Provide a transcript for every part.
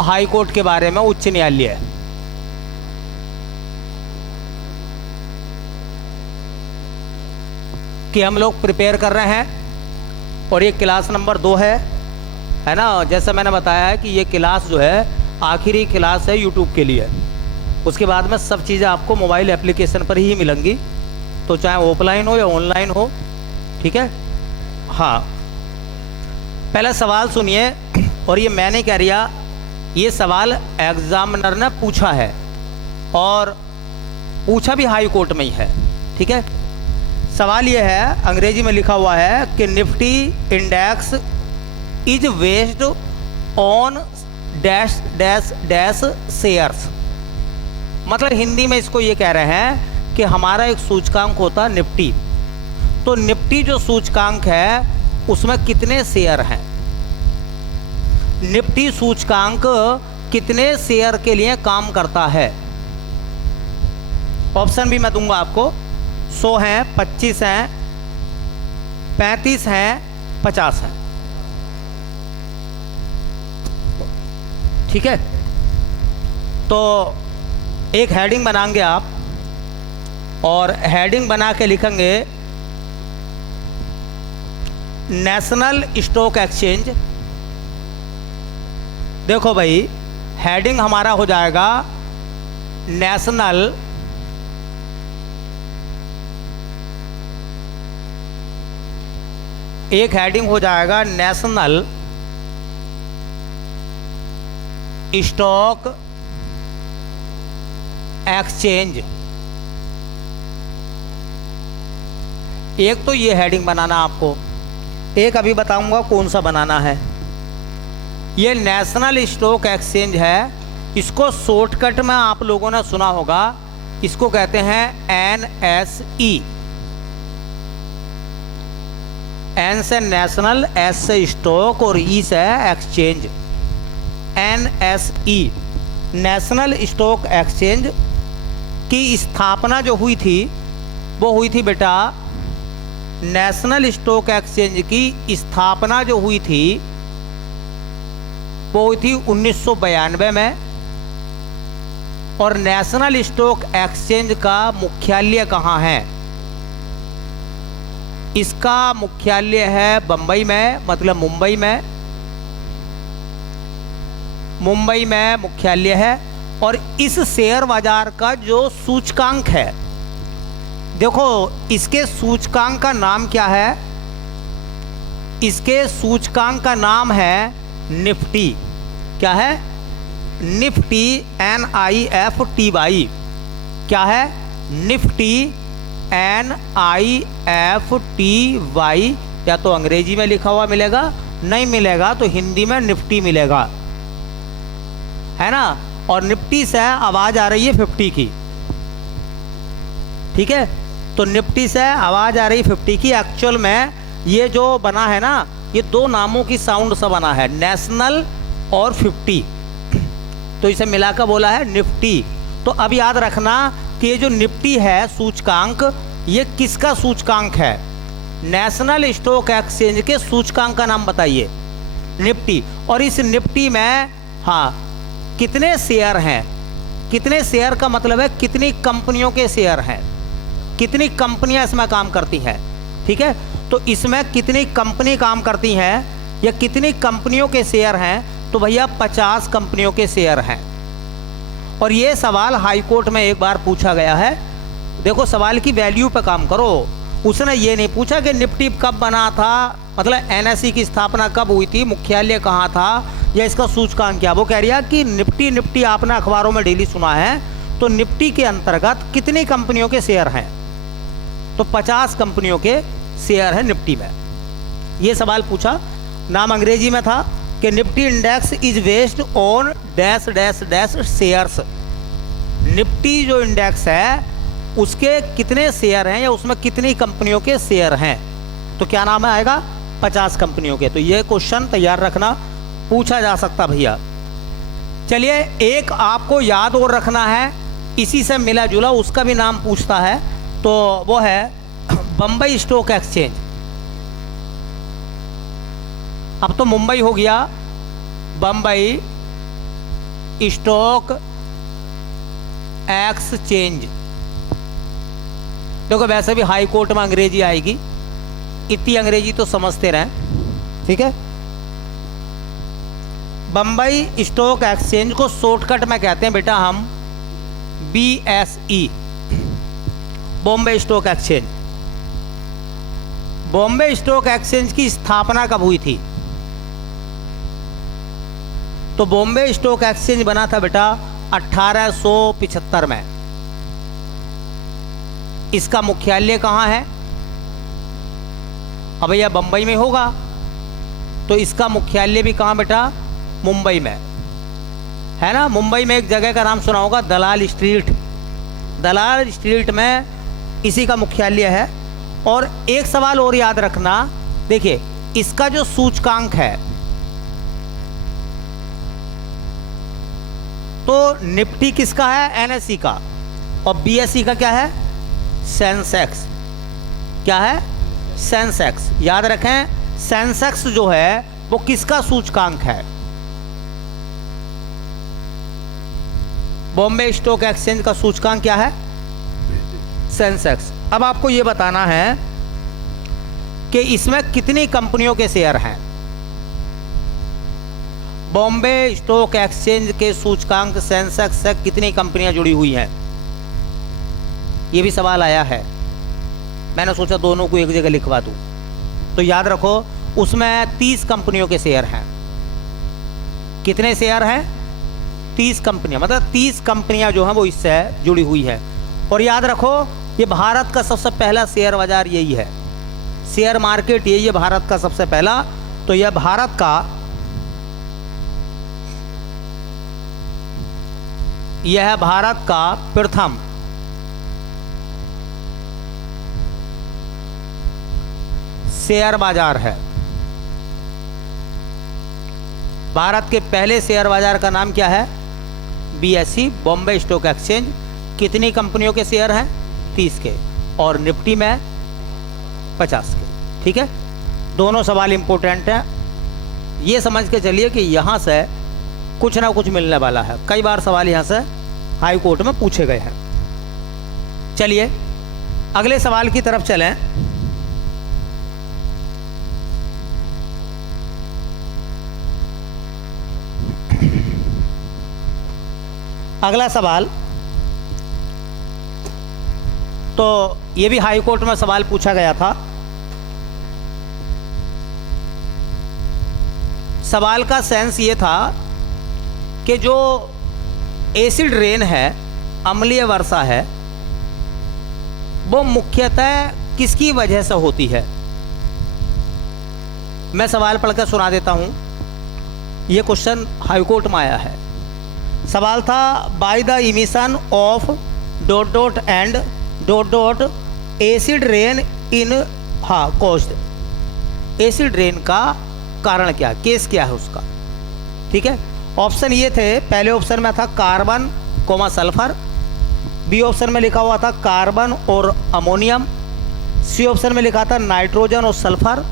High court के बारे में, उच्च न्यायालय। कि हम लोग प्रिपेयर कर रहे हैं और ये क्लास नंबर 2 है ना। जैसा मैंने बताया है कि ये क्लास जो है आखिरी क्लास है यूट्यूब के लिए। उसके बाद में सब चीज़ें आपको मोबाइल एप्लीकेशन पर ही मिलेंगी, तो चाहे ऑफलाइन हो या ऑनलाइन हो, ठीक है। हाँ, पहला सवाल सुनिए, और ये मैं नहीं कह रहा, ये सवाल एग्जामिनर ने पूछा है और पूछा भी हाई कोर्ट में ही है, ठीक है। सवाल ये है, अंग्रेजी में लिखा हुआ है कि Nifty index is based on dash dash dash shares. मतलब हिंदी में इसको ये कह रहे हैं कि हमारा एक सूचकांक होता है निफ्टी, तो निफ्टी जो सूचकांक है उसमें कितने शेयर हैं, निफ्टी सूचकांक कितने शेयर के लिए काम करता है। ऑप्शन भी मैं दूंगा आपको, 100 हैं, 25 हैं, 35 हैं, 50 हैं, ठीक है। तो एक हेडिंग बनाएंगे आप, और हेडिंग बना के लिखेंगे नेशनल स्टॉक एक्सचेंज। देखो भाई, हेडिंग हमारा हो जाएगा नेशनल एक हेडिंग हो जाएगा नेशनल स्टॉक एक्सचेंज। एक तो ये हेडिंग बनाना आपको, एक अभी बताऊंगा कौन सा बनाना है। ये नेशनल स्टॉक एक्सचेंज है, इसको शॉर्टकट में आप लोगों ने सुना होगा, इसको कहते हैं NSE। N से नेशनल, S से स्टॉक और E से exchange, NSE। National stock exchange की स्थापना जो हुई थी वो हुई थी बेटा, नेशनल स्टॉक एक्सचेंज की स्थापना जो हुई थी वो हुई थी 1992 में। और नेशनल स्टॉक एक्सचेंज का मुख्यालय कहाँ है? इसका मुख्यालय है बम्बई में, मतलब मुंबई में, मुंबई में मुख्यालय है। और इस शेयर बाजार का जो सूचकांक है, देखो इसके सूचकांक का नाम क्या है? इसके सूचकांक का नाम है निफ्टी। क्या है? Nifty, NIFTY। क्या है? Nifty, NIFTY। या तो अंग्रेजी में लिखा हुआ मिलेगा, नहीं मिलेगा तो हिंदी में निफ्टी मिलेगा, है ना। और निफ्टी से आवाज़ आ रही है 50 की, ठीक है। तो निफ्टी से आवाज़ आ रही 50 की। एक्चुअल में ये जो बना है ना, ये दो नामों की साउंड से बना है, नेशनल और 50, तो इसे मिलाकर बोला है निफ्टी। तो अब याद रखना कि ये जो निफ्टी है सूचकांक, ये किसका सूचकांक है? नेशनल स्टॉक एक्सचेंज के सूचकांक का नाम बताइए, निफ्टी। और इस निफ्टी में हाँ कितने शेयर हैं? कितने शेयर का मतलब है कितनी कंपनियों के शेयर हैं, कितनी कंपनियां इसमें काम करती हैं, ठीक है। तो इसमें कितनी कंपनी काम करती हैं या कितनी कंपनियों के शेयर हैं? तो भैया 50 कंपनियों के शेयर हैं। और ये सवाल हाई कोर्ट में एक बार पूछा गया है। देखो सवाल की वैल्यू पे काम करो। उसने ये नहीं पूछा कि निफ्टी कब बना था, मतलब NSE की स्थापना कब हुई थी, मुख्यालय कहाँ था, या इसका सूचकांक क्या। वो कह रही है कि निफ्टी निफ्टी आपने अखबारों में डेली सुना है, तो निफ्टी के अंतर्गत कितनी कंपनियों के शेयर हैं? तो 50 कंपनियों के शेयर हैं निफ्टी में। ये सवाल पूछा, नाम अंग्रेजी में था कि Nifty index is based on dash dash dash shares. Nifty जो इंडेक्स है उसके कितने शेयर हैं या उसमें कितनी कंपनियों के शेयर हैं? तो क्या नाम आएगा? 50 कंपनियों के। तो ये क्वेश्चन तैयार रखना, पूछा जा सकता भैया। चलिए एक आपको याद और रखना है, इसी से मिला जुला, उसका भी नाम पूछता है, तो वो है बम्बई स्टॉक एक्सचेंज। अब तो मुंबई हो गया, बम्बई स्टॉक एक्सचेंज। देखो वैसे भी हाई कोर्ट में अंग्रेजी आएगी, इतनी अंग्रेजी तो समझते रहें, ठीक है। बम्बई स्टॉक एक्सचेंज को शॉर्टकट में कहते हैं बेटा हम BSE, Bombay stock exchange. Bombay stock exchange की स्थापना कब हुई थी? तो बॉम्बे स्टॉक एक्सचेंज बना था बेटा 1875 में। इसका मुख्यालय कहाँ है? अब भैया बम्बई में होगा, तो इसका मुख्यालय भी कहाँ बेटा? मुंबई में, है ना। मुंबई में एक जगह का नाम सुना होगा, दलाल स्ट्रीट। दलाल स्ट्रीट में इसी का मुख्यालय है। और एक सवाल और याद रखना, देखिए इसका जो सूचकांक है, तो निफ्टी किसका है? NSE का। और BSE का क्या है? सेंसेक्स। क्या है? सेंसेक्स। याद रखें, सेंसेक्स जो है वो किसका सूचकांक है? बॉम्बे स्टॉक एक्सचेंज का सूचकांक क्या है? सेंसेक्स। अब आपको यह बताना है कि इसमें कितनी कंपनियों के शेयर हैं। बॉम्बे स्टॉक एक्सचेंज के सूचकांक सेंसेक्स से कितनी कंपनियां जुड़ी हुई हैं? यह भी सवाल आया है, मैंने सोचा दोनों को एक जगह लिखवा दूं। तो याद रखो, उसमें 30 कंपनियों के शेयर हैं। कितने शेयर हैं? 30 कंपनियां, मतलब 30 कंपनियां जो हैं वो इससे जुड़ी हुई है। और याद रखो, ये भारत का सबसे पहला शेयर बाजार यही है, शेयर मार्केट यही है भारत का सबसे पहला। तो यह भारत का, यह है भारत का प्रथम शेयर बाजार है। भारत के पहले शेयर बाजार का नाम क्या है? BSE, Bombay stock exchange. कितनी कंपनियों के शेयर हैं? 30 के। और निफ्टी में 50 के। ठीक है, दोनों सवाल इंपॉर्टेंट हैं। ये समझ के चलिए कि यहाँ से कुछ ना कुछ मिलने वाला है। कई बार सवाल यहाँ से हाई कोर्ट में पूछे गए हैं। चलिए अगले सवाल की तरफ चलें। अगला सवाल, तो ये भी हाई कोर्ट में सवाल पूछा गया था। सवाल का सेंस ये था कि जो एसिड रेन है, अम्लीय वर्षा है, वो मुख्यतः किसकी वजह से होती है? मैं सवाल पढ़कर सुना देता हूँ। ये क्वेश्चन हाई कोर्ट में आया है। सवाल था, by the emission of dot dot and dot dot acid rain in caused. Acid rain का कारण क्या, केस क्या है उसका? ठीक है, ऑप्शन ये थे। पहले ऑप्शन में था carbon comma sulphur, B option में लिखा हुआ था कार्बन और अमोनियम, सी ऑप्शन में लिखा था नाइट्रोजन और सल्फर,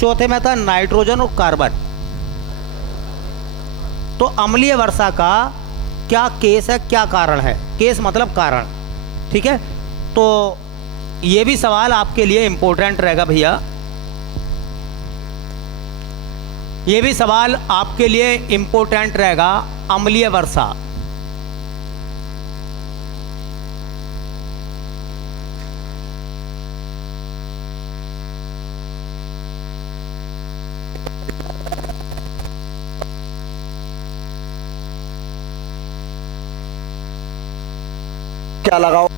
चौथे में था नाइट्रोजन और कार्बन। तो अम्लीय वर्षा का क्या केस है, क्या कारण है? केस मतलब कारण। ठीक है, तो ये भी सवाल आपके लिए इंपॉर्टेंट रहेगा भैया। ये भी सवाल आपके लिए इंपॉर्टेंट रहेगा। अम्लीय वर्षा, क्या लगाओ?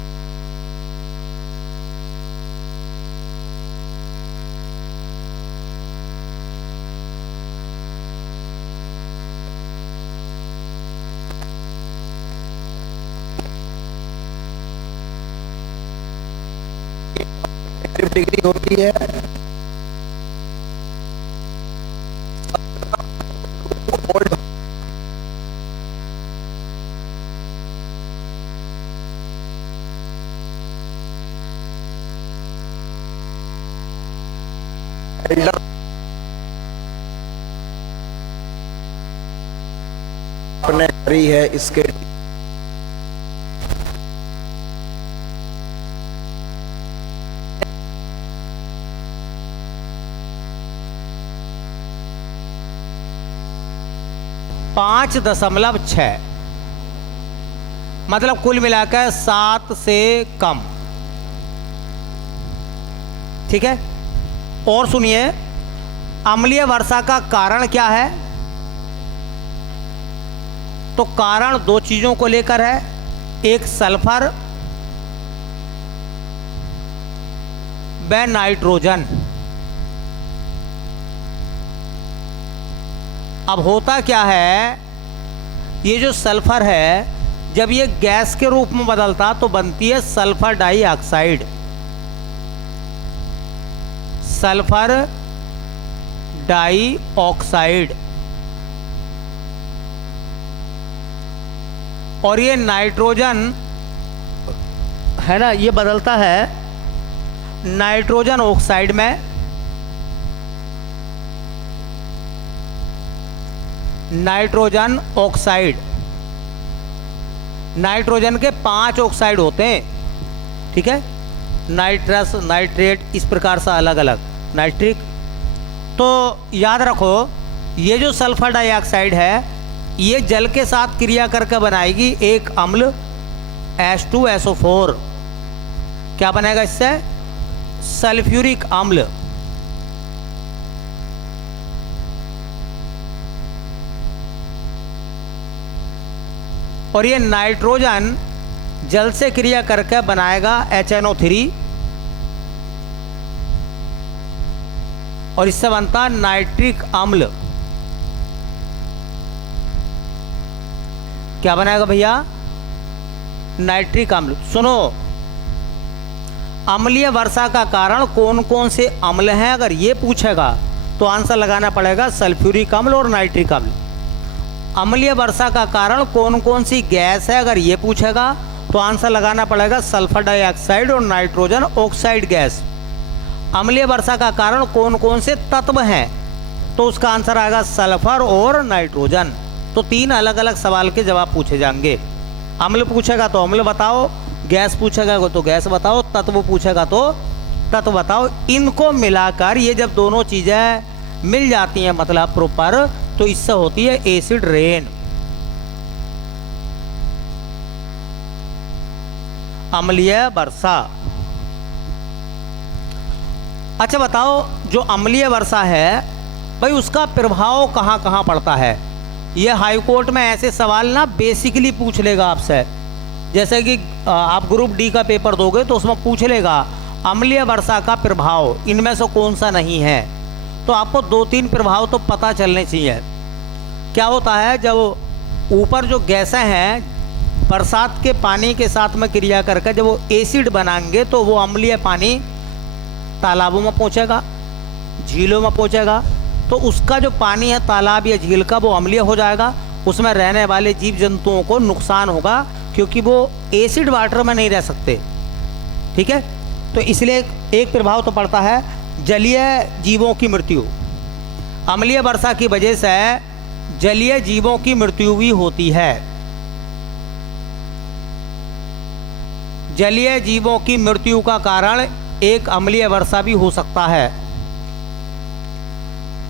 डिग्री होती है आपने करी है इसके पाँच दशमलव 6, मतलब कुल मिलाकर 7 से कम। ठीक है, और सुनिए, अम्लीय वर्षा का कारण क्या है? तो कारण दो चीजों को लेकर है, एक सल्फर व नाइट्रोजन। अब होता क्या है, ये जो सल्फर है जब ये गैस के रूप में बदलता तो बनती है सल्फर डाइऑक्साइड। Sulphur dioxide. और ये नाइट्रोजन है ना, ये बदलता है नाइट्रोजन ऑक्साइड में। नाइट्रोजन ऑक्साइड, नाइट्रोजन के 5 ऑक्साइड होते हैं। ठीक है, नाइट्रस, नाइट्रेट, इस प्रकार से अलग अलग, नाइट्रिक। तो याद रखो, ये जो सल्फर डाइऑक्साइड है ये जल के साथ क्रिया करके बनाएगी एक अम्ल H2SO4। क्या बनेगा इससे? सल्फ्यूरिक अम्ल। और ये नाइट्रोजन जल से क्रिया करके बनाएगा HNO3 और इससे बनता नाइट्रिक अम्ल। क्या बनाएगा भैया? नाइट्रिक अम्ल। सुनो, अम्लीय वर्षा का कारण कौन कौन से अम्ल हैं, अगर ये पूछेगा तो आंसर लगाना पड़ेगा सल्फ्यूरिक अम्ल और नाइट्रिक अम्ल। अम्लीय वर्षा का कारण कौन कौन सी गैस है, अगर ये पूछेगा तो आंसर लगाना पड़ेगा सल्फर डाइऑक्साइड और नाइट्रोजन ऑक्साइड गैस। अम्लीय वर्षा का कारण कौन कौन से तत्व हैं, तो उसका आंसर आएगा सल्फर और नाइट्रोजन। तो 3 अलग अलग सवाल के जवाब पूछे जाएंगे। अम्ल पूछेगा तो अम्ल बताओ, गैस पूछेगा तो गैस बताओ, तत्व पूछेगा तो तत्व बताओ। इनको मिलाकर ये जब दोनों चीज़ें मिल जाती हैं मतलब प्रॉपर, तो इससे होती है एसिड रेन। अम्लीय वर्षा। अच्छा बताओ, जो अम्लीय वर्षा है भाई उसका प्रभाव कहाँ कहाँ पड़ता है? ये हाई कोर्ट में ऐसे सवाल ना बेसिकली पूछ लेगा आपसे। जैसे कि आप ग्रुप डी का पेपर दोगे तो उसमें पूछ लेगा अम्लीय वर्षा का प्रभाव इनमें से कौन सा नहीं है। तो आपको 2-3 प्रभाव तो पता चलने चाहिए। क्या होता है, जब ऊपर जो गैसें हैं बरसात के पानी के साथ में क्रिया करके जब वो एसिड बनाएंगे तो वो अम्लीय पानी तालाबों में पहुंचेगा, झीलों में पहुंचेगा। तो उसका जो पानी है तालाब या झील का वो अम्लीय हो जाएगा, उसमें रहने वाले जीव जंतुओं को नुकसान होगा क्योंकि वो एसिड वाटर में नहीं रह सकते। ठीक है, तो इसलिए एक प्रभाव तो पड़ता है जलीय जीवों की मृत्यु। अम्लीय वर्षा की वजह से जलीय जीवों की मृत्यु भी होती है। जलीय जीवों की मृत्यु का कारण एक अम्लीय वर्षा भी हो सकता है।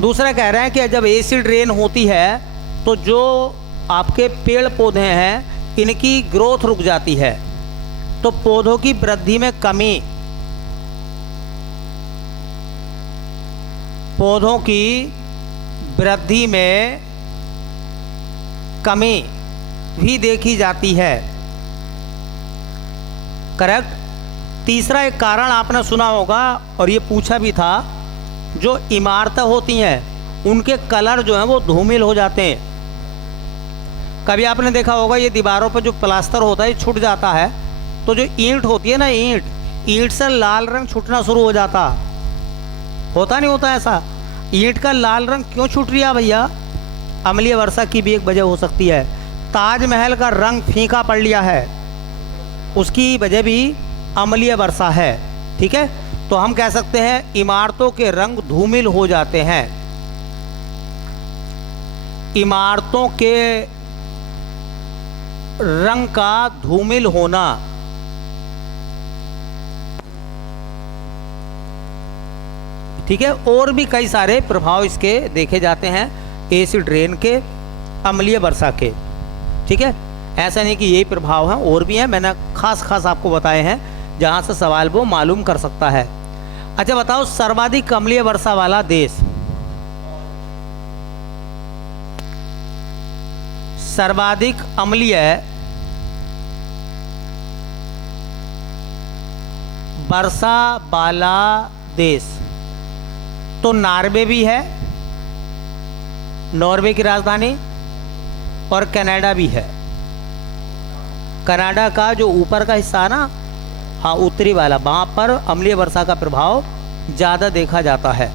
दूसरा कह रहे हैं कि जब एसिड रेन होती है तो जो आपके पेड़ पौधे हैं इनकी ग्रोथ रुक जाती है, तो पौधों की वृद्धि में कमी, पौधों की वृद्धि में कमी भी देखी जाती है। करेक्ट। तीसरा एक कारण आपने सुना होगा और ये पूछा भी था, जो इमारतें होती हैं उनके कलर जो हैं वो धूमिल हो जाते हैं। कभी आपने देखा होगा ये दीवारों पर जो प्लास्टर होता है छूट जाता है, तो जो ईंट होती है ना, ईंट से लाल रंग छूटना शुरू हो जाता। होता नहीं होता ऐसा? ईंट का लाल रंग क्यों छूट रहा भैया? अम्लीय वर्षा की भी एक वजह हो सकती है। ताजमहल का रंग फीका पड़ लिया है, उसकी वजह भी अम्लीय वर्षा है। ठीक है, तो हम कह सकते हैं इमारतों के रंग धूमिल हो जाते हैं। इमारतों के रंग का धूमिल होना, ठीक है। और भी कई सारे प्रभाव इसके देखे जाते हैं, एसिड रेन के, अम्लीय वर्षा के, ठीक है। ऐसा नहीं कि यही प्रभाव हैं, और भी हैं, मैंने खास आपको बताए हैं जहां से सवाल वो मालूम कर सकता है। अच्छा बताओ, सर्वाधिक अम्लीय वर्षा वाला देश, सर्वाधिक अम्लीय वर्षा वाला देश तो नॉर्वे भी है, नॉर्वे की राजधानी, और कनाडा भी है। कनाडा का जो ऊपर का हिस्सा है ना, हाँ उत्तरी वाला, वहाँ पर अम्लीय वर्षा का प्रभाव ज़्यादा देखा जाता है।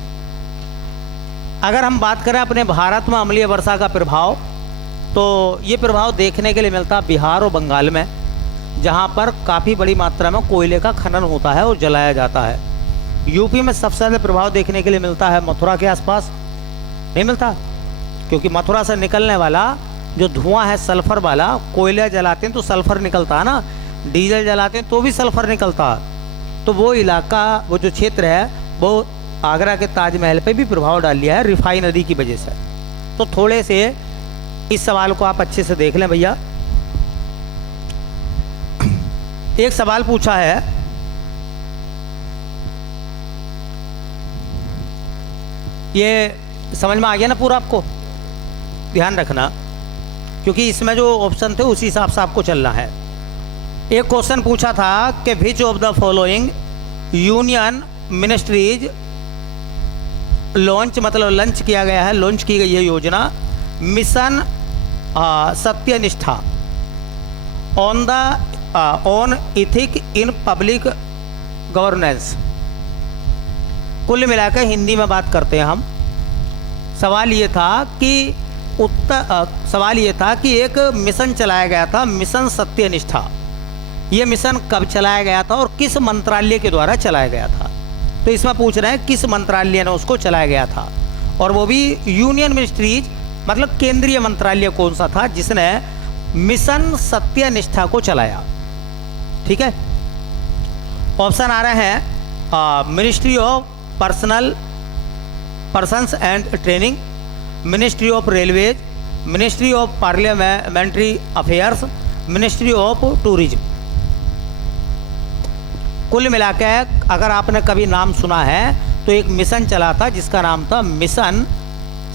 अगर हम बात करें अपने भारत में अम्लीय वर्षा का प्रभाव, तो ये प्रभाव देखने के लिए मिलता है बिहार और बंगाल में, जहाँ पर काफ़ी बड़ी मात्रा में कोयले का खनन होता है और जलाया जाता है। यूपी में सबसे ज़्यादा प्रभाव देखने के लिए मिलता है मथुरा के आसपास, नहीं मिलता, क्योंकि मथुरा से निकलने वाला जो धुआं है सल्फर वाला, कोयला जलाते हैं तो सल्फर निकलता है ना, डीजल जलाते हैं तो भी सल्फर निकलता है। तो वो इलाका, वो जो क्षेत्र है, वो आगरा के ताजमहल पे भी प्रभाव डाल लिया है रिफाइनरी की वजह से। तो थोड़े से इस सवाल को आप अच्छे से देख लें भैया। एक सवाल पूछा है, ये समझ में आ गया ना पूरा, आपको ध्यान रखना, क्योंकि इसमें जो ऑप्शन थे उसी हिसाब से आपको चलना है। एक क्वेश्चन पूछा था कि which of the following union ministries launch, मतलब लॉन्च किया गया है, लॉन्च की गई है योजना मिशन सत्यनिष्ठा on ethic in public governance. कुल मिलाकर हिंदी में बात करते हैं हम। सवाल ये था कि एक मिशन चलाया गया था, मिशन सत्यनिष्ठा। ये मिशन कब चलाया गया था और किस मंत्रालय के द्वारा चलाया गया था? तो इसमें पूछ रहे हैं किस मंत्रालय ने उसको चलाया गया था, और वो भी यूनियन मिनिस्ट्रीज, मतलब केंद्रीय मंत्रालय कौन सा था जिसने मिशन सत्यनिष्ठा को चलाया, ठीक है। ऑप्शन आ रहे हैं ministry of persons and training, ministry of railways, ministry of parliamentary affairs, ministry of tourism. कुल मिलाकर अगर आपने कभी नाम सुना है तो एक मिशन चला था जिसका नाम था मिशन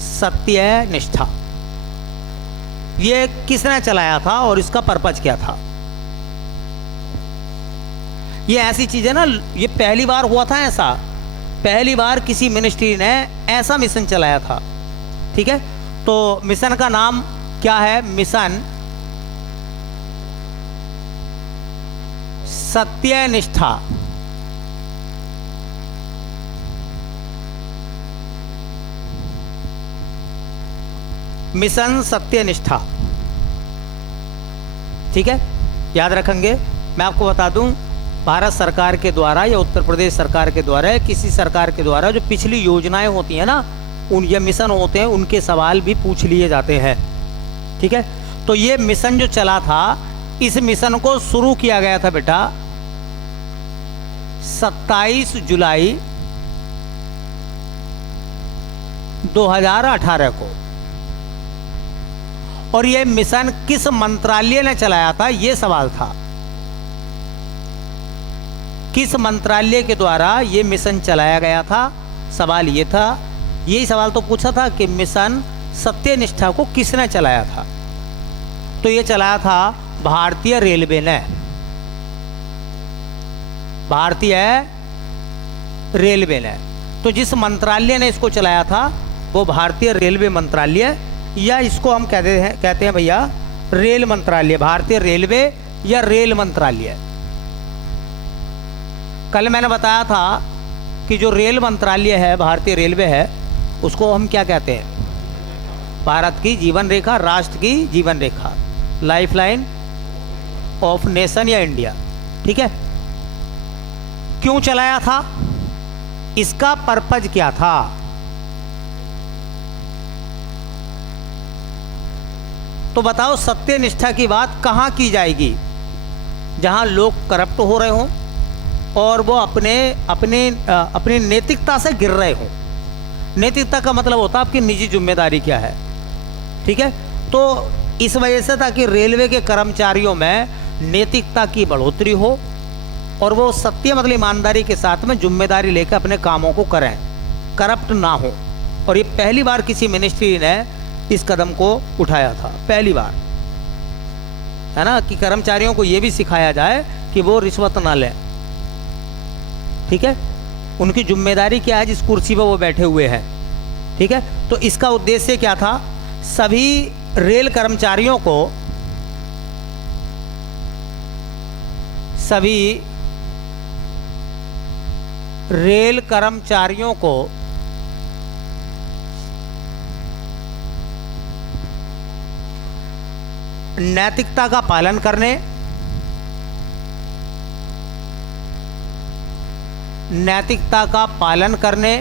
सत्यनिष्ठा। ये किसने चलाया था और इसका पर्पज क्या था? ये ऐसी चीज है ना, ये पहली बार हुआ था ऐसा, पहली बार किसी मिनिस्ट्री ने ऐसा मिशन चलाया था, ठीक है। तो मिशन का नाम क्या है? मिशन सत्यनिष्ठा। मिशन सत्यनिष्ठा, ठीक है, याद रखेंगे। मैं आपको बता दूं, भारत सरकार के द्वारा या उत्तर प्रदेश सरकार के द्वारा या किसी सरकार के द्वारा जो पिछली योजनाएं होती हैं ना, उन ये मिशन होते हैं, उनके सवाल भी पूछ लिए जाते हैं, ठीक है। तो ये मिशन जो चला था, इस मिशन को शुरू किया गया था बेटा 27 जुलाई 2018 को। और ये मिशन किस मंत्रालय ने चलाया था, ये सवाल था। किस मंत्रालय के द्वारा ये मिशन चलाया गया था, सवाल ये था। यही सवाल तो पूछा था कि मिशन सत्यनिष्ठा को किसने चलाया था। तो ये चलाया था भारतीय रेलवे ने, भारतीय रेलवे ने। तो जिस मंत्रालय ने इसको चलाया था वो भारतीय रेलवे मंत्रालय, या इसको हम कहते हैं भैया रेल मंत्रालय, भारतीय रेलवे या रेल मंत्रालय। कल मैंने बताया था कि जो रेल मंत्रालय है, भारतीय रेलवे है, उसको हम क्या कहते हैं? भारत की जीवन रेखा, राष्ट्र की जीवन रेखा, लाइफलाइन ऑफ नेशन या इंडिया, ठीक है। क्यों चलाया था? इसका पर्पज क्या था? तो बताओ सत्यनिष्ठा की बात कहाँ की जाएगी? जहाँ लोग करप्ट हो रहे हों और वो अपनी नैतिकता से गिर रहे हों। नैतिकता का मतलब होता है आपकी निजी जिम्मेदारी क्या है, ठीक है। तो इस वजह से ताकि रेलवे के कर्मचारियों में नैतिकता की बढ़ोतरी हो और वो सत्य मतलब ईमानदारी के साथ में जिम्मेदारी लेकर अपने कामों को करें, करप्ट ना हो। और ये पहली बार किसी मिनिस्ट्री ने इस कदम को उठाया था, पहली बार, है ना, कि कर्मचारियों को ये भी सिखाया जाए कि वो रिश्वत ना लें, ठीक है। उनकी जिम्मेदारी क्या है जिस कुर्सी पर वो बैठे हुए हैं, ठीक है। तो इसका उद्देश्य क्या था? सभी रेल कर्मचारियों को, सभी रेल कर्मचारियों को नैतिकता का पालन करने, नैतिकता का पालन करने,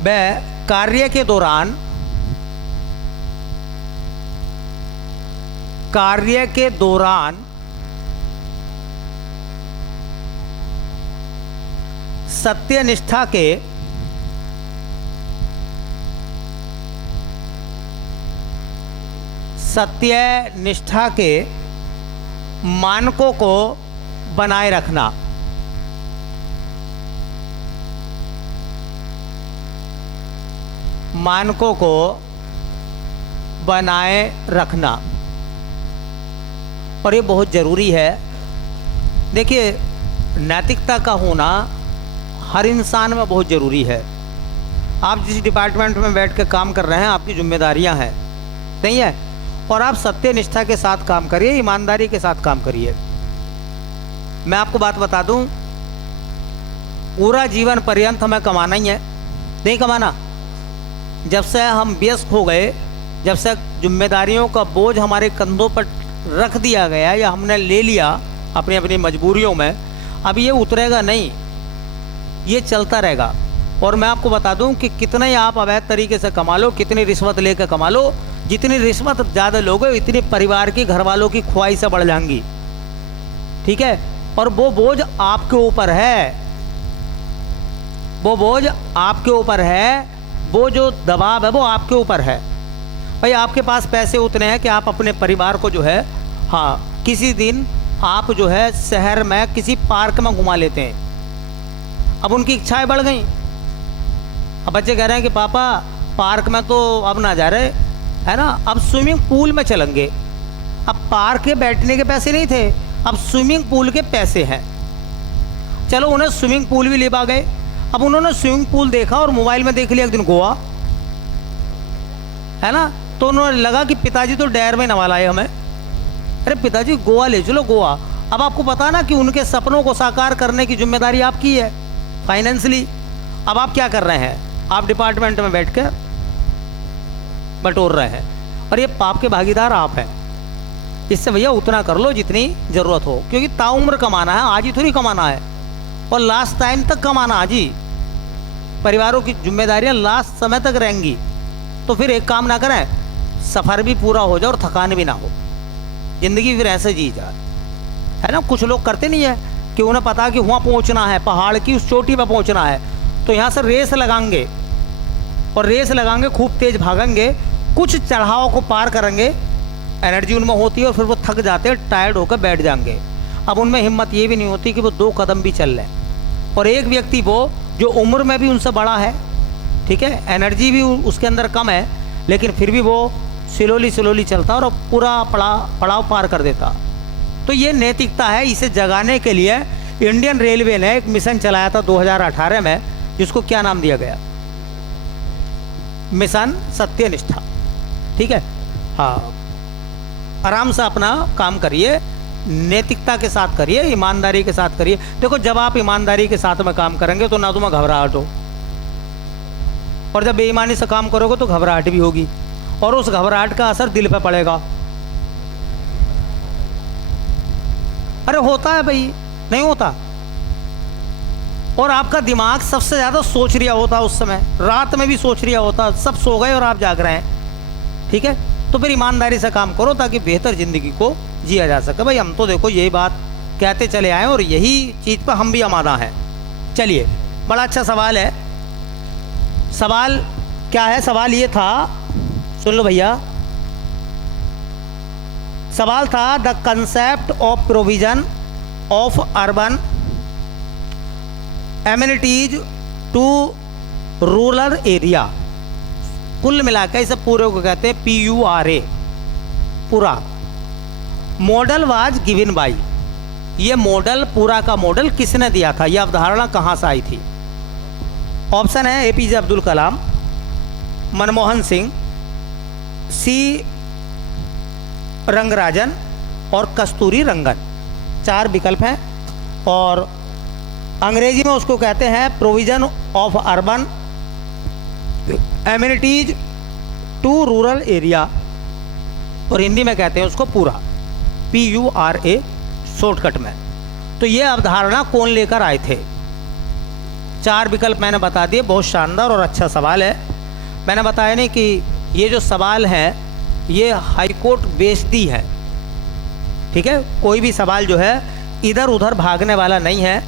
व कार्य के दौरान सत्यनिष्ठा के मानकों को बनाए रखना, मानकों को बनाए रखना। और ये बहुत ज़रूरी है। देखिए, नैतिकता का होना हर इंसान में बहुत ज़रूरी है। आप जिस डिपार्टमेंट में बैठ के काम कर रहे हैं, आपकी जिम्मेदारियां हैं, नहीं है, और आप सत्यनिष्ठा के साथ काम करिए, ईमानदारी के साथ काम करिए। मैं आपको बात बता दूं, पूरा जीवन पर्यंत हमें कमाना ही है, नहीं कमाना। जब से हम व्यस्त हो गए, जब से जिम्मेदारियों का बोझ हमारे कंधों पर रख दिया गया या हमने ले लिया अपनी अपनी मजबूरियों में, अब ये उतरेगा नहीं, ये चलता रहेगा। और मैं आपको बता दूं कि कितना ही आप अवैध तरीके से कमा लो, कितनी रिश्वत लेकर कमा लो, जितनी रिश्वत ज़्यादा लोगे इतनी परिवार की, घर वालों की ख्वाहिशें बढ़ जाएंगी, ठीक है। और वो बोझ आपके ऊपर है, वो बोझ आपके ऊपर है, वो जो दबाव है वो आपके ऊपर है। भाई आपके पास पैसे उतने हैं कि आप अपने परिवार को जो है, हाँ, किसी दिन आप जो है शहर में किसी पार्क में घुमा लेते हैं। अब उनकी इच्छाएं बढ़ गई, अब बच्चे कह रहे हैं कि पापा पार्क में तो अब ना जा रहे, है ना, अब स्विमिंग पूल में चलेंगे। अब पार्क के बैठने के पैसे नहीं थे, अब स्विमिंग पूल के पैसे हैं। चलो उन्हें स्विमिंग पूल भी ले पा गए। अब उन्होंने स्विमिंग पूल देखा और मोबाइल में देख लिया एक दिन गोवा, है ना, तो उन्होंने लगा कि पिताजी तो डैर में नवा लाए हमें, अरे पिताजी गोवा ले चलो, गोवा। अब आपको पता ना कि उनके सपनों को साकार करने की जिम्मेदारी आपकी है फाइनेंशियली। अब आप क्या कर रहे हैं? आप डिपार्टमेंट में बैठ कर बटोर रहे हैं, और ये पाप के भागीदार आप हैं। इससे भैया उतना कर लो जितनी ज़रूरत हो, क्योंकि ताउम्र कमाना है, आज ही थोड़ी कमाना है, और लास्ट टाइम तक कमाना। आज ही परिवारों की जिम्मेदारियां लास्ट समय तक रहेंगी। तो फिर एक काम ना करें, सफ़र भी पूरा हो जाए और थकान भी ना हो, ज़िंदगी फिर ऐसे जी जाए, है ना। कुछ लोग करते नहीं है कि उन्हें पता कि वहाँ पहुँचना है, पहाड़ की उस चोटी पर पहुँचना है, तो यहाँ से रेस लगाएंगे, और रेस लगाएंगे, खूब तेज़ भागेंगे, कुछ चढ़ाव को पार करेंगे, एनर्जी उनमें होती है और फिर वो थक जाते हैं, टायर्ड होकर बैठ जाएंगे। अब उनमें हिम्मत ये भी नहीं होती कि वो 2 कदम भी चल लें। और एक व्यक्ति वो जो उम्र में भी उनसे बड़ा है, ठीक है, एनर्जी भी उसके अंदर कम है, लेकिन फिर भी वो स्लोली चलता और पूरा पड़ाव पार कर देता। तो ये नैतिकता है। इसे जगाने के लिए इंडियन रेलवे ने एक मिशन चलाया था 2018 में, जिसको क्या नाम दिया गया? मिशन सत्यनिष्ठा, ठीक है। हाँ, आराम से अपना काम करिए, नैतिकता के साथ करिए, ईमानदारी के साथ करिए। देखो, जब आप ईमानदारी के साथ में काम करेंगे तो ना तुम्हें घबराहट हो, और जब बेईमानी से काम करोगे तो घबराहट भी होगी, और उस घबराहट का असर दिल पे पड़ेगा। अरे होता है भाई, नहीं होता? और आपका दिमाग सबसे ज़्यादा सोच रिया होता उस समय, रात में भी सोच रिया होता, सब सो गए और आप जाग रहे हैं, ठीक है। तो फिर ईमानदारी से काम करो ताकि बेहतर ज़िंदगी को जिया जा सके। भाई हम तो देखो यही बात कहते चले आए और यही चीज़ पर हम भी आमादा हैं। चलिए, बड़ा अच्छा सवाल है। सवाल क्या है? सवाल ये था, सुन लो भैया। सवाल था the concept of provision of urban amenities to rural area. कुल मिलाकर इसे पूरे को कहते हैं PURA, पूरा। मॉडल वाज गिवन बाई, ये मॉडल, पूरा का मॉडल किसने दिया था? यह अवधारणा कहाँ से आई थी? ऑप्शन है APJ अब्दुल कलाम, मनमोहन सिंह, C रंगराजन और कस्तूरी रंगन। 4 विकल्प हैं और अंग्रेजी में उसको कहते हैं provision of urban amenities to rural area, और हिंदी में कहते हैं उसको पूरा, PURA शॉर्टकट में। तो ये अवधारणा कौन लेकर आए थे? 4 विकल्प मैंने बता दिए। बहुत शानदार और अच्छा सवाल है। मैंने बताया नहीं कि ये जो सवाल है ये हाईकोर्ट बेस्डी है, ठीक है। कोई भी सवाल जो है इधर उधर भागने वाला नहीं है,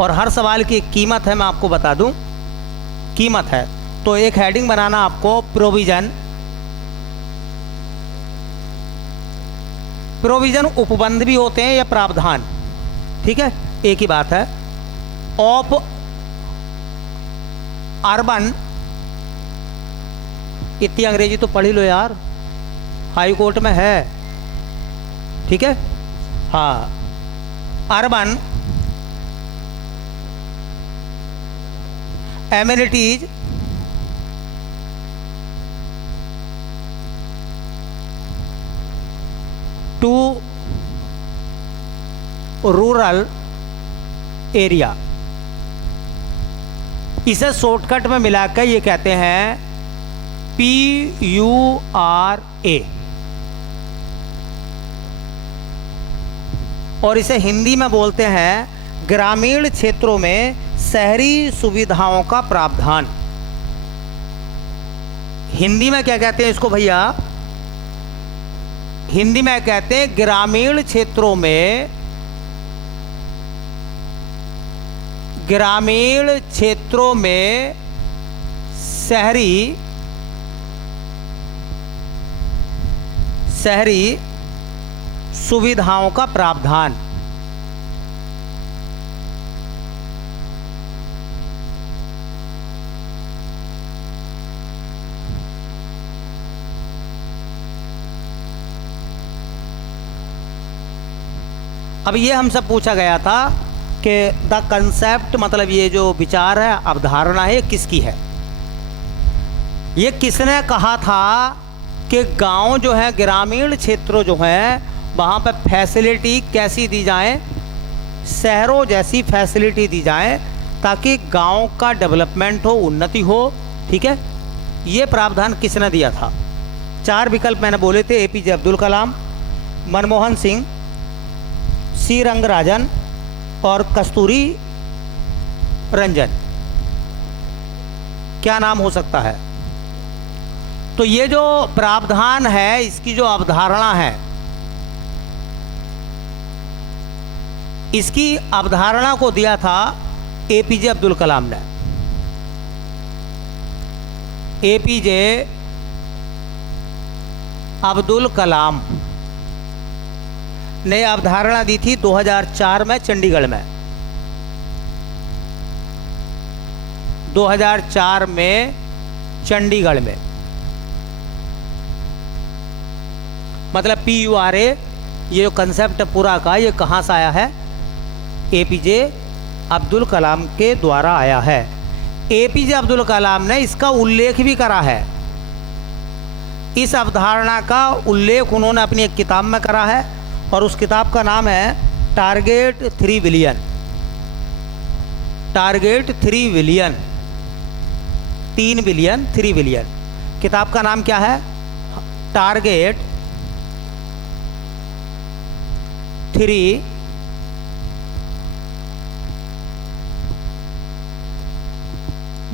और हर सवाल की एक कीमत है, मैं आपको बता दूं, कीमत है। तो एक हेडिंग बनाना आपको, प्रोविजन। प्रोविजन उपबंध भी होते हैं या प्रावधान, ठीक है, एक ही बात है। ऑफ अर्बन, इतनी अंग्रेजी तो पढ़ ही लो यार, हाई कोर्ट में है, ठीक है। हाँ, urban amenities to rural area, इसे शॉर्टकट में मिलाकर ये कहते हैं PURA, और इसे हिंदी में बोलते हैं ग्रामीण क्षेत्रों में शहरी सुविधाओं का प्रावधान। हिंदी में क्या कहते हैं इसको भैया? हिंदी में कहते हैं ग्रामीण क्षेत्रों में, ग्रामीण क्षेत्रों में शहरी सुविधाओं का प्रावधान। अब ये हमसे पूछा गया था कि द कंसेप्ट, मतलब ये जो विचार है, अवधारणा है, किसकी है? ये किसने कहा था कि गांव जो है, ग्रामीण क्षेत्र जो है, वहाँ पे फैसिलिटी कैसी दी जाए, शहरों जैसी फैसिलिटी दी जाए ताकि गांव का डेवलपमेंट हो, उन्नति हो, ठीक है। ये प्रावधान किसने दिया था? 4 विकल्प मैंने बोले थे, APJ अब्दुल कलाम, मनमोहन सिंह, C रंगराजन और कस्तूरी रंजन। क्या नाम हो सकता है? तो ये जो प्रावधान है, इसकी जो अवधारणा है, इसकी अवधारणा को दिया था APJ अब्दुल कलाम ने। APJ अब्दुल कलाम ने अवधारणा दी थी 2004 में चंडीगढ़ में। 2004 में चंडीगढ़ में, मतलब PURA, ये जो कंसेप्ट पूरा का, ये कहाँ से आया है? APJ अब्दुल कलाम के द्वारा आया है। APJ अब्दुल कलाम ने इसका उल्लेख भी करा है। इस अवधारणा का उल्लेख उन्होंने अपनी एक किताब में करा है, और उस किताब का नाम है target 3 billion. Target 3 billion, 3 billion, 3 billion. किताब का नाम क्या है? Target 3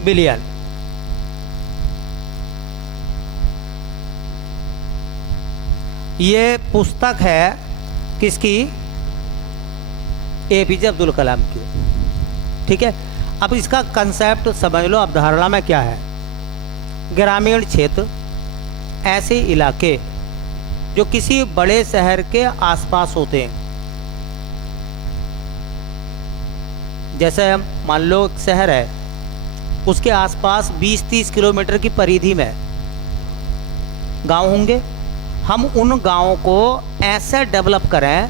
billion. ये पुस्तक है किसकी? एपीजे अब्दुल कलाम की। ठीक है, अब इसका कंसेप्ट समझ लो, अवधारणा में क्या है। ग्रामीण क्षेत्र ऐसे इलाके जो किसी बड़े शहर के आसपास होते हैं। जैसे मान लो एक शहर है, उसके आसपास 20-30 किलोमीटर की परिधि में गांव होंगे। हम उन गांवों को ऐसे डेवलप करें,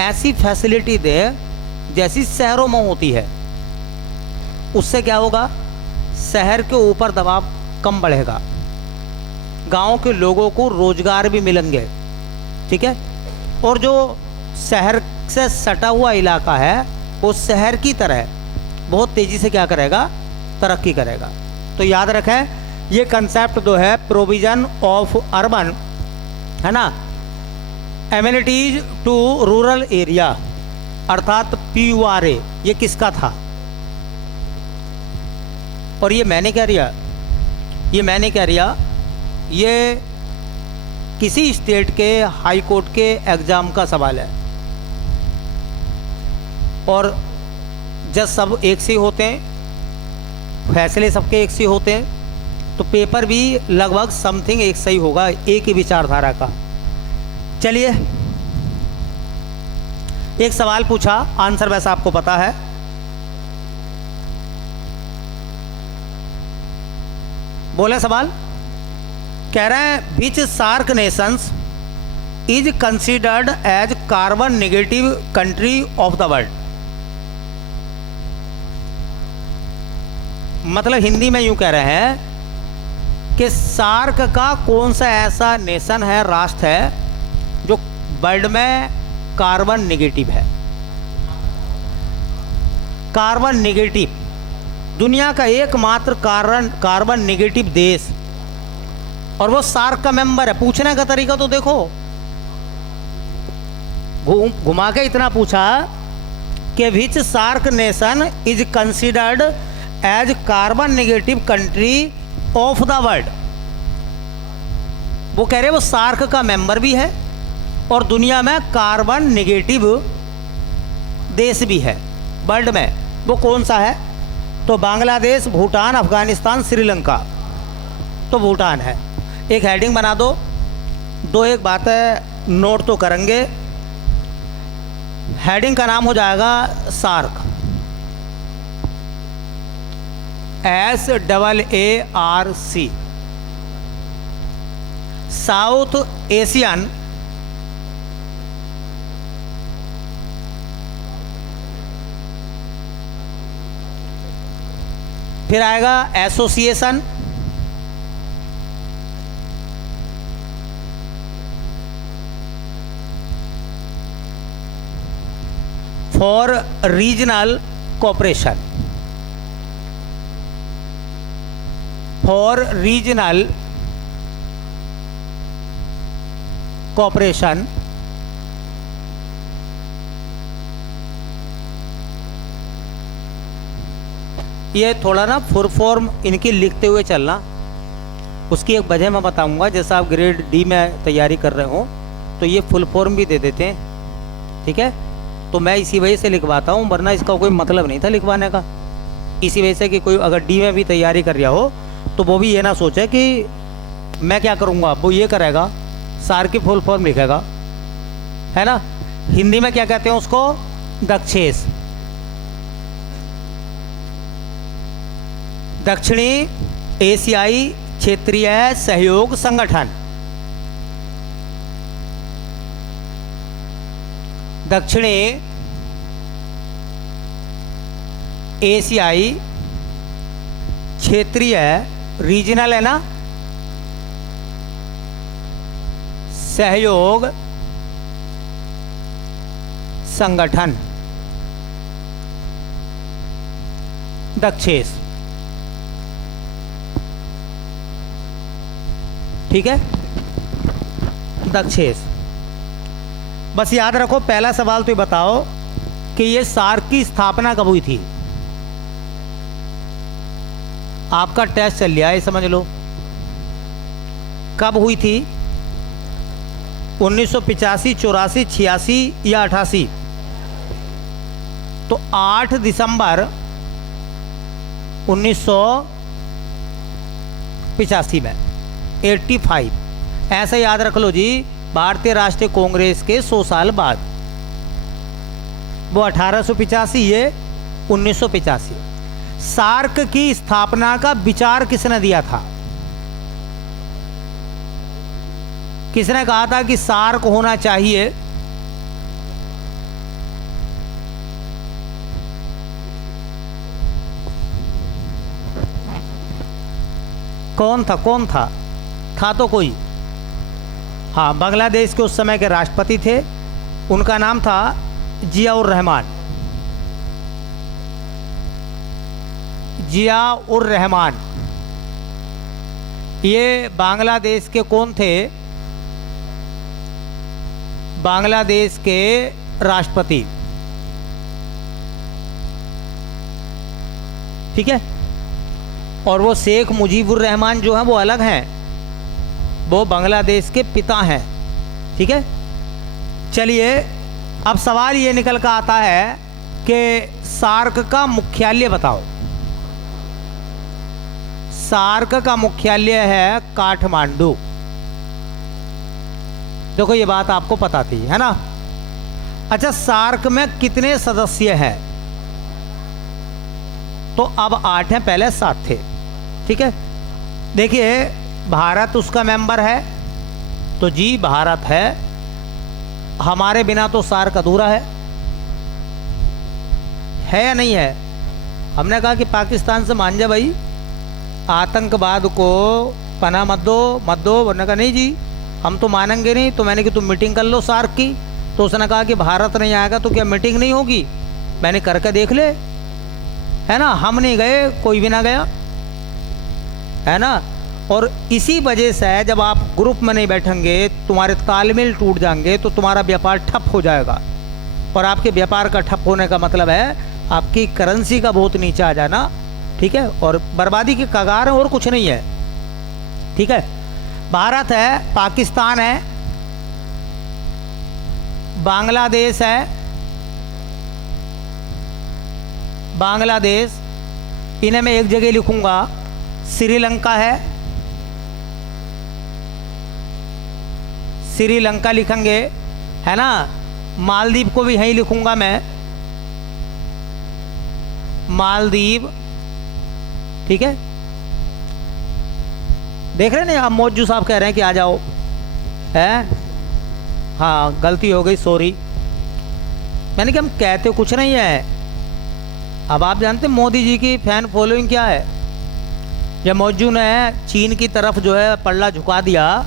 ऐसी फैसिलिटी दें जैसी शहरों में होती है। उससे क्या होगा? शहर के ऊपर दबाव कम बढ़ेगा, गांव के लोगों को रोजगार भी मिलेंगे। ठीक है, और जो शहर से सटा हुआ इलाका है वो शहर की तरह बहुत तेज़ी से क्या करेगा? तरक्की करेगा। तो याद रखें, ये कंसेप्ट जो है प्रोविजन ऑफ अर्बन, है ना, एमिनिटीज टू रूरल एरिया, अर्थात PURA, ये किसका था? और ये मैंने क्या रिया, ये किसी स्टेट के हाई कोर्ट के एग्ज़ाम का सवाल है। और जज सब एक से होते हैं, फैसले सबके एक से होते हैं, तो पेपर भी लगभग समथिंग एक सही होगा, एक ही विचारधारा का। चलिए, एक सवाल पूछा, आंसर वैसा आपको पता है। बोले सवाल, कह रहे हैं which SAARC nations is considered as carbon negative country of the world. मतलब हिंदी में यूं कह रहे हैं कि सार्क का कौन सा ऐसा नेशन है, राष्ट्र है जो वर्ल्ड में कार्बन नेगेटिव है। कार्बन नेगेटिव, दुनिया का एकमात्र कार्बन नेगेटिव देश, और वो सार्क का मेंबर है। पूछने का तरीका तो देखो, घुमा के इतना पूछा कि which SAARC nation is considered as carbon negative country of the world. वो कह रहे वो सार्क का मेंबर भी है और दुनिया में कार्बन नेगेटिव देश भी है वर्ल्ड में। वो कौन सा है? तो बांग्लादेश, भूटान, अफगानिस्तान, श्रीलंका। तो भूटान है। एक हेडिंग बना दो, दो एक बातें नोट तो करेंगे। हेडिंग का नाम हो जाएगा सार्क, SAARC, साउथ एशियन फिर आएगा association for regional cooperation, for regional cooperation, ये थोड़ा ना फुल फॉर्म इनकी लिखते हुए चलना। उसकी एक वजह मैं बताऊंगा। जैसा आप ग्रेड डी में तैयारी कर रहे हो तो ये फुल फॉर्म भी दे देते हैं, ठीक है। तो मैं इसी वजह से लिखवाता हूँ, वरना इसका कोई मतलब नहीं था लिखवाने का। इसी वजह से कि कोई अगर डी में भी तैयारी कर रहा हो तो वो भी ये ना सोचे कि मैं क्या करूँगा, वो ये करेगा, सार की फुल फॉर्म लिखेगा, है ना। हिंदी में क्या कहते हैं उसको? दक्षेस, दक्षिणी एशियाई क्षेत्रीय सहयोग संगठन। दक्षिणी एशियाई क्षेत्रीय, रीजनल है ना, सहयोग संगठन, दक्षेस, ठीक है, दक्षेस। बस याद रखो, पहला सवाल तो ये बताओ कि ये सार्क की स्थापना कब हुई थी? आपका टेस्ट चल रहा है, समझ लो। कब हुई थी? 1985, 84, 86 या 88? तो 8 दिसंबर 1985 में, 85। ऐसा याद रख लो जी, भारतीय राष्ट्रीय कांग्रेस के 100 साल बाद। वो 1885, ये 1985। सार्क की स्थापना का विचार किसने दिया था? किसने कहा था कि सार्क होना चाहिए? कौन था? कौन था? था तो कोई। हाँ, बांग्लादेश के उस समय के राष्ट्रपति थे, उनका नाम था जियाउर रहमान। जियाउर रहमान, ये बांग्लादेश के कौन थे? बांग्लादेश के राष्ट्रपति। ठीक है। और वो शेख मुजीबुर रहमान जो हैं वो अलग हैं, वो बांग्लादेश के पिता हैं। ठीक है। चलिए, अब सवाल ये निकल कर आता है कि सार्क का मुख्यालय बताओ। सार्क का मुख्यालय है काठमांडू। देखो, ये बात आपको पता थी, है ना? अच्छा, सार्क में कितने सदस्य हैं? तो अब 8 हैं, पहले 7 थे। ठीक है। देखिए, भारत उसका मेंबर है, तो जी भारत है। हमारे बिना तो सार्क अधूरा है या नहीं है? हमने कहा कि पाकिस्तान से मान जा भाई, आतंकवाद को पनाह मत दो, वरना कहा नहीं जी हम तो मानेंगे नहीं। तो मैंने कि तुम मीटिंग कर लो सार्क की। तो उसने कहा कि भारत नहीं आएगा तो क्या मीटिंग नहीं होगी? मैंने करके देख ले, है ना? हम नहीं गए, कोई भी ना गया, है ना? और इसी वजह से जब आप ग्रुप में नहीं बैठेंगे, तुम्हारे तालमेल टूट जाएंगे, तो तुम्हारा व्यापार ठप हो जाएगा। और आपके व्यापार का ठप होने का मतलब है आपकी करेंसी का बहुत नीचे आ जाना। ठीक है। और बर्बादी के कगार है, और कुछ नहीं है। ठीक है। भारत है, पाकिस्तान है, बांग्लादेश है, बांग्लादेश, इन्हें मैं एक जगह लिखूंगा, श्रीलंका है, श्रीलंका लिखेंगे, है ना? मालदीव को भी यहीं लिखूंगा मैं, मालदीव। ठीक है। देख रहे हैं आप, मौजू साहब कह रहे हैं कि आ जाओ, है? हाँ, गलती हो गई, सॉरी। मैंने कि हम कहते कुछ नहीं है। अब आप जानते हैं मोदी जी की फैन फॉलोइंग क्या है। जब मौजू ने चीन की तरफ जो है पल्ला झुका दिया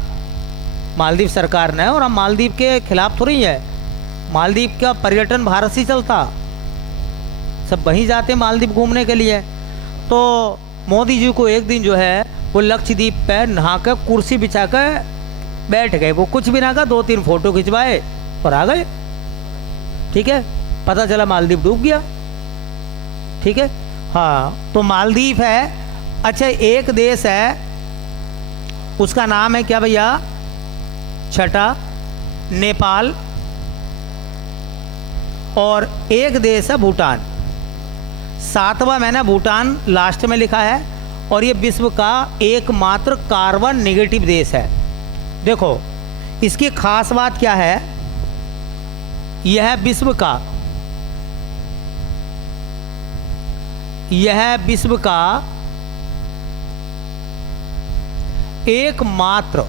मालदीव सरकार ने, और हम मालदीव के खिलाफ थोड़ी है। मालदीव का पर्यटन भारत से चलता, सब वहीं जाते मालदीव घूमने के लिए। तो मोदी जी को एक दिन जो है वो लक्षद्वीप पे नहा कर कुर्सी बिछा कर बैठ गए। वो कुछ भी ना कहा, 2-3 फोटो खिंचवाए और आ गए। ठीक है। पता चला मालदीव डूब गया। ठीक है। हाँ, तो मालदीव है। अच्छा, एक देश है, उसका नाम है क्या भैया? छठा, नेपाल। और एक देश है भूटान। 7वां मैंने भूटान लास्ट में लिखा है। और ये विश्व का एकमात्र कार्बन नेगेटिव देश है। देखो, इसकी खास बात क्या है? यह विश्व का एकमात्र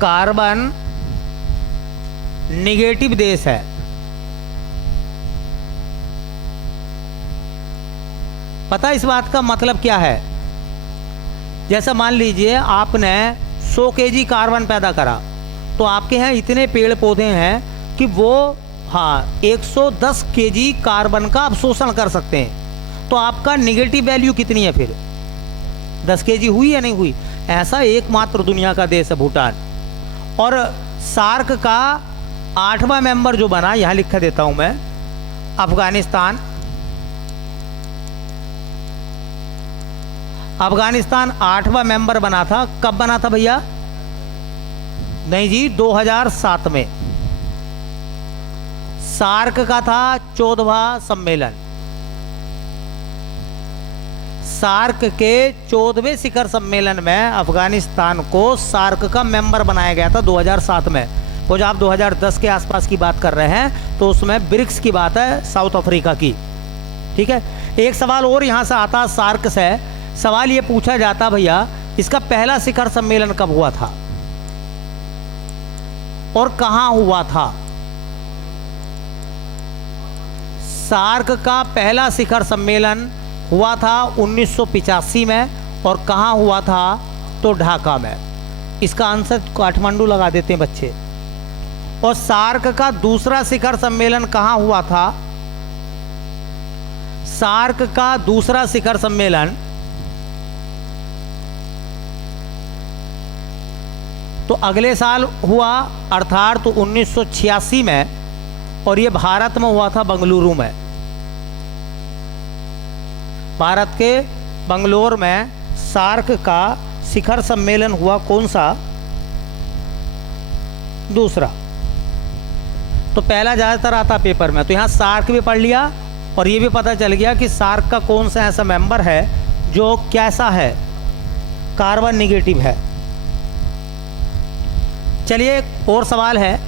कार्बन नेगेटिव देश है। पता इस बात का मतलब क्या है? जैसा मान लीजिए आपने 100 केजी कार्बन पैदा करा, तो आपके यहाँ इतने पेड़ पौधे हैं कि वो 110 केजी कार्बन का अवशोषण कर सकते हैं। तो आपका नेगेटिव वैल्यू कितनी है फिर? 10 केजी हुई या नहीं हुई? ऐसा एकमात्र दुनिया का देश है भूटान। और सार्क का 8वां मेंबर जो बना, यहाँ लिख देता हूँ मैं, अफगानिस्तान। अफगानिस्तान 8वां मेंबर बना था। कब बना था भैया? नहीं जी, 2007 में। सार्क का था 14वां सम्मेलन। सार्क के 14वें शिखर सम्मेलन में अफगानिस्तान को सार्क का मेंबर बनाया गया था 2007 में। वो जो आप 2010 के आसपास की बात कर रहे हैं तो उसमें ब्रिक्स की बात है, साउथ अफ्रीका की। ठीक है, एक सवाल और यहाँ से आता सार्क से। सवाल ये पूछा जाता भैया, इसका पहला शिखर सम्मेलन कब हुआ था और कहाँ हुआ था? सार्क का पहला शिखर सम्मेलन हुआ था 1985 में। और कहाँ हुआ था? तो ढाका में। इसका आंसर काठमांडू लगा देते हैं बच्चे। और सार्क का दूसरा शिखर सम्मेलन कहाँ हुआ था? सार्क का दूसरा शिखर सम्मेलन तो अगले साल हुआ, अर्थात तो 1986 में। और ये भारत में हुआ था, बंगलुरु में। भारत के बंगलोर में सार्क का शिखर सम्मेलन हुआ। कौन सा? दूसरा। तो पहला ज़्यादातर आता पेपर में, तो यहाँ सार्क भी पढ़ लिया और ये भी पता चल गया कि सार्क का कौन सा ऐसा मेंबर है जो कैसा है, कार्बन निगेटिव है। चलिए और सवाल है,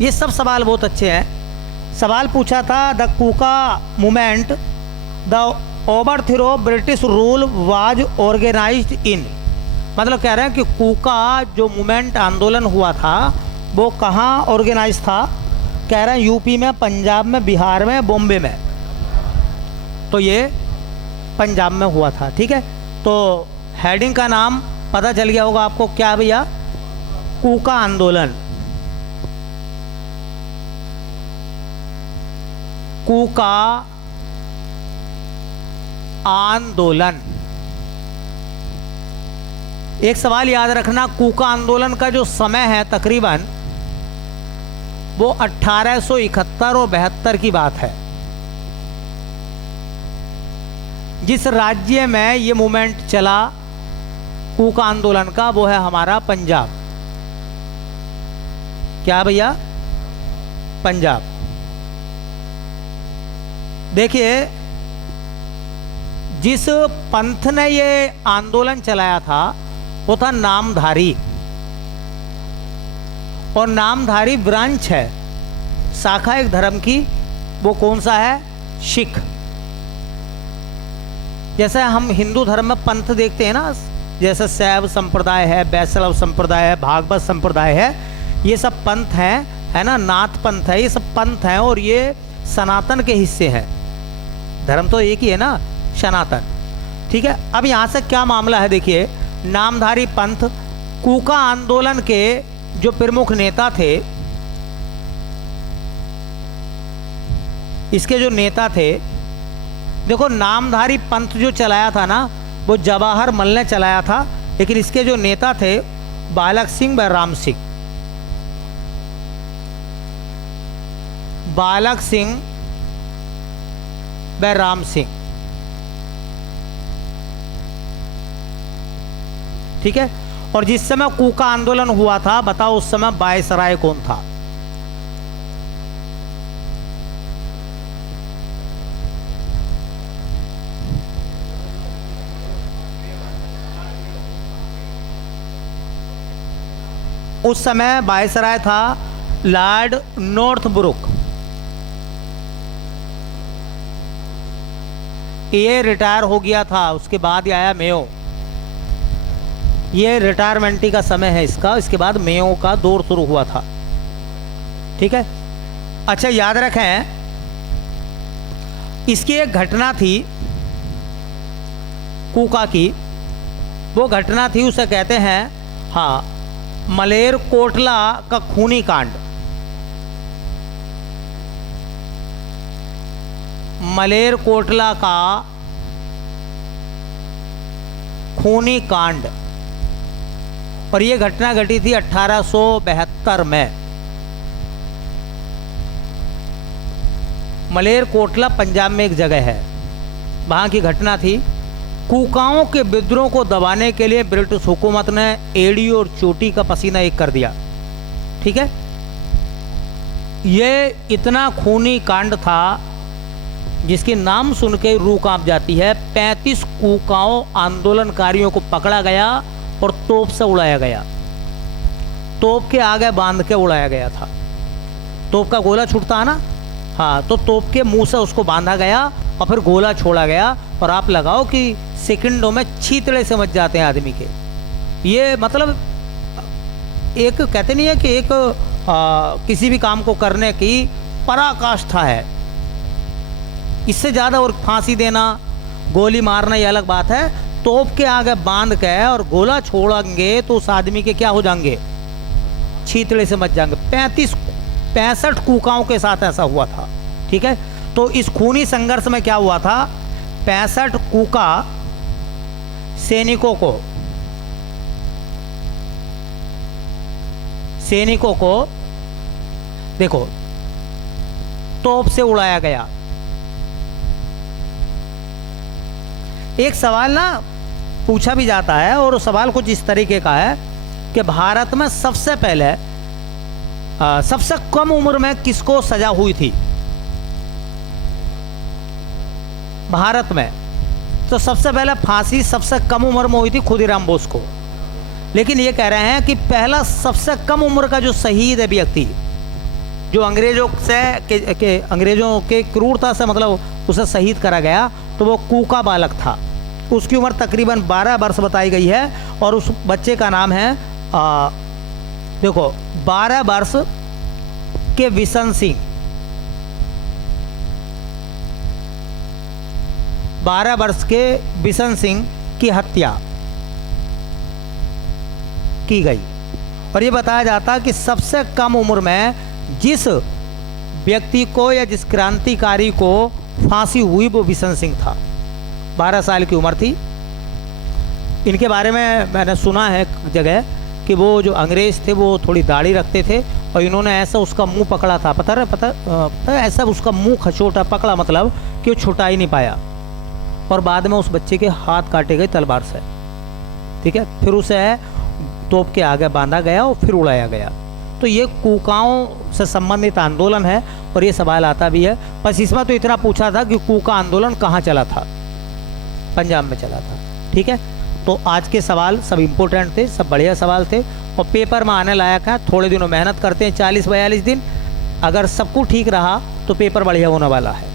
ये सब सवाल बहुत अच्छे हैं। सवाल पूछा था the Kuka movement the overthrow British rule was organised in, मतलब कह रहे हैं कि कूका जो मूवमेंट आंदोलन हुआ था वो कहाँ ऑर्गेनाइज था? कह रहे हैं यूपी में, पंजाब में, बिहार में, बॉम्बे में। तो ये पंजाब में हुआ था। ठीक है, तो हेडिंग का नाम पता चल गया होगा आपको, क्या भैया? कूका आंदोलन। कूका आंदोलन। एक सवाल याद रखना, कूका आंदोलन का जो समय है तकरीबन वो 1871 और 72 की बात है। जिस राज्य में ये मूवमेंट चला कूका आंदोलन का वो है हमारा पंजाब। क्या भैया? पंजाब। देखिए, जिस पंथ ने ये आंदोलन चलाया था वो था नामधारी। और नामधारी ब्रांच है, शाखा एक धर्म की। वो कौन सा है? सिख। जैसे हम हिंदू धर्म में पंथ देखते हैं ना, जैसे शैव संप्रदाय है, वैष्णव संप्रदाय है, भागवत संप्रदाय है, ये सब पंथ हैं, है ना, नाथ पंथ है, ये सब पंथ हैं और ये सनातन के हिस्से हैं। धर्म तो एक ही है ना, सनातन। ठीक है, अब यहाँ से क्या मामला है देखिए। नामधारी पंथ, कूका आंदोलन के जो प्रमुख नेता थे, इसके जो नेता थे, देखो नामधारी पंथ जो चलाया था ना वो जवाहर मल ने चलाया था, लेकिन इसके जो नेता थे बालक सिंह व राम सिंह। बालक सिंह व राम सिंह। ठीक है, और जिस समय कूका आंदोलन हुआ था, बताओ उस समय वायसराय कौन था? उस समय वायसराय था लॉर्ड नॉर्थब्रुक। ये रिटायर हो गया था, उसके बाद आया मेयो। ये रिटायरमेंट का समय है इसका, इसके बाद मेयो का दौर शुरू हुआ था। ठीक है, अच्छा याद रखें, इसकी एक घटना थी कूका की। वो घटना थी, उसे कहते हैं हाँ मलेरकोटला का खूनी कांड। मलेरकोटला का खूनी कांड। और ये घटना घटी थी 1872 में। मलेरकोटला पंजाब में एक जगह है, वहाँ की घटना थी। कूकाओं के विद्रोह को दबाने के लिए ब्रिटिश हुकूमत ने एड़ी और चोटी का पसीना एक कर दिया। ठीक है, ये इतना खूनी कांड था जिसके नाम सुन के रूह कांप जाती है। 35 कूकाओं आंदोलनकारियों को पकड़ा गया और तोप से उड़ाया गया। तोप के आगे बांध के उड़ाया गया था। तोप का गोला छूटता है ना, हाँ, तो तोप के मुंह से उसको बांधा गया और फिर गोला छोड़ा गया। और आप लगाओ कि सेकंडों में छीतड़े से मच जाते हैं आदमी के। ये मतलब एक कहते नहीं है कि एक किसी भी काम को करने की पराकाष्ठा है। इससे ज़्यादा और फांसी देना, गोली मारना ये अलग बात है। तोप के आगे बांध के और गोला छोड़ेंगे तो उस आदमी के क्या हो जाएंगे, छीतड़े से मच जाएंगे। 65 कूकाओं के साथ ऐसा हुआ था। ठीक है, तो इस खूनी संघर्ष में क्या हुआ था, 65 कूका सैनिकों को देखो तोप से उड़ाया गया। एक सवाल ना पूछा भी जाता है और सवाल कुछ इस तरीके का है कि भारत में सबसे पहले सबसे कम उम्र में किसको सजा हुई थी भारत में? तो सबसे पहले फांसी सबसे कम उम्र में हुई थी खुदीराम बोस को। लेकिन ये कह रहे हैं कि पहला सबसे कम उम्र का जो शहीद है व्यक्ति, जो अंग्रेजों के क्रूरता से मतलब उसे शहीद करा गया, तो वो कूका बालक था। उसकी उम्र तकरीबन 12 वर्ष बताई गई है और उस बच्चे का नाम है देखो 12 वर्ष के बिशन सिंह। 12 वर्ष के बिशन सिंह की हत्या की गई। और ये बताया जाता कि सबसे कम उम्र में जिस व्यक्ति को या जिस क्रांतिकारी को फांसी हुई वो बिशन सिंह था। 12 साल की उम्र थी। इनके बारे में मैंने सुना है जगह कि वो जो अंग्रेज़ थे वो थोड़ी दाढ़ी रखते थे और इन्होंने ऐसा उसका मुंह पकड़ा था, पता ऐसा उसका मुंह खचोटा पकड़ा, मतलब कि वो छुटा ही नहीं पाया। और बाद में उस बच्चे के हाथ काटे गए तलवार से। ठीक है, फिर उसे तोप के आगे बांधा गया और फिर उड़ाया गया। तो ये कूकाओं से संबंधित आंदोलन है और ये सवाल आता भी है। बस इसमें तो इतना पूछा था कि कूका आंदोलन कहाँ चला था, पंजाब में चला था। ठीक है, तो आज के सवाल सब इम्पोर्टेंट थे, सब बढ़िया सवाल थे और पेपर में आने लायक है। थोड़े दिनों मेहनत करते हैं, 40-42 दिन, अगर सब कुछ ठीक रहा तो पेपर बढ़िया होने वाला है।